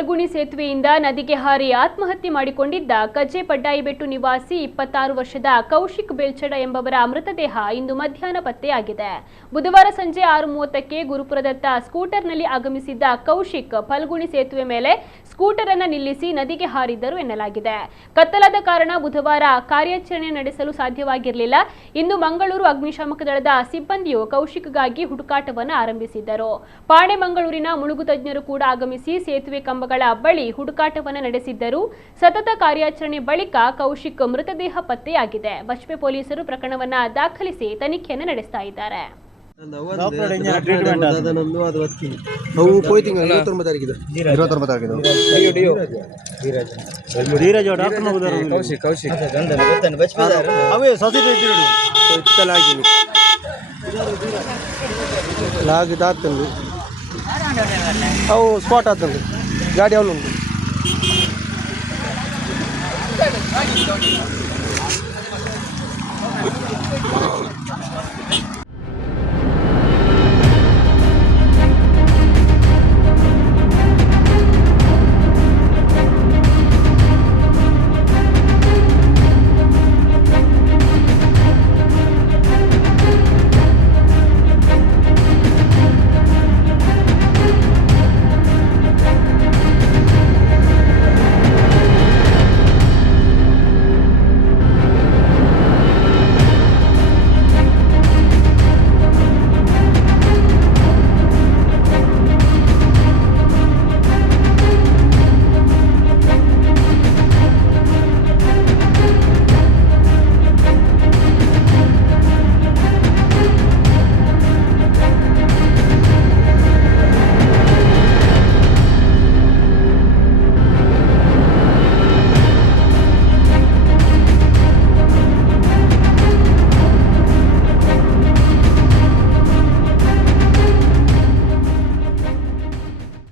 ಫಲ್ಗುಣಿ ಸೇತುವೆಯಿಂದ ನದಿಗೆ ಹಾರಿ ಆತ್ಮಹತ್ಯೆ ಮಾಡಿಕೊಂಡಿದ್ದ ಕಜ್ಜೆ ಪಡ್ಡಾಯಿಬೆಟ್ಟು ನಿವಾಸಿ 26 ವರ್ಷದ ಕೌಶಿಕ್ ಬೆಲ್ಚಡ ಎಂಬವರ ಮೃತದೇಹ ಇಂದು ಮಧ್ಯಾಹ್ನ ಪತ್ತೆಯಾಗಿದೆ. ಬುಧವಾರ ಸಂಜೆ 6:30ಕ್ಕೆ ಗುರುಪುರದತ್ತ ಸ್ಕೂಟರ್ನಲ್ಲಿ ಆಗಮಿಸಿದ್ದ ಕೌಶಿಕ್ ಫಲ್ಗುಣಿ ಸೇತುವೆ ಮೇಲೆ ಸ್ಕೂಟರ್ ಅನ್ನು ನಿಲ್ಲಿಸಿ ನದಿಗೆ ಹಾರಿದ್ದರು ಎನ್ನಲಾಗಿದೆ. ಕತ್ತಲಾದ ಕಾರಣ ಬುಧವಾರ ಕಾರ್ಯಾಚರಣೆ ನಡೆಸಲು ಸಾಧ್ಯವಾಗಿರಲಿಲ್ಲ. ಇಂದು ಮಂಗಳೂರು ಅಗ್ನಿಶಾಮಕ ದಳದ ಸಿಬ್ಬಂದಿಯು ಕೌಶಿಕ್ಗಾಗಿ ಹುಡುಕಾಟವನ್ನು ಆರಂಭಿಸಿದ್ದರು. ಪಾಣೆ ಮಂಗಳೂರಿನ ಮುಳುಗು ತಜ್ಞರು ಕೂಡ ಆಗಮಿಸಿ ಸೇತುವೆ ಕಂಬಗಳ ಬಳಿ ಹುಡುಕಾಟವನ್ನು ನಡೆಸಿದ್ದರು. ಸತತ ಕಾರ್ಯಾಚರಣೆ ಬಳಿಕ ಕೌಶಿಕ್ ಮೃತದೇಹ ಪತ್ತೆಯಾಗಿದೆ. ಬಜ್ಪೆ ಪೊಲೀಸರು ಪ್ರಕರಣವನ್ನು ದಾಖಲಿಸಿ ತನಿಖೆಯನ್ನು ನಡೆಸ್ತಾ ಇದ್ದಾರೆ. ಸ್ಪಾಟ್ ಆತಂದು ಗಾಡಿ ಅವನು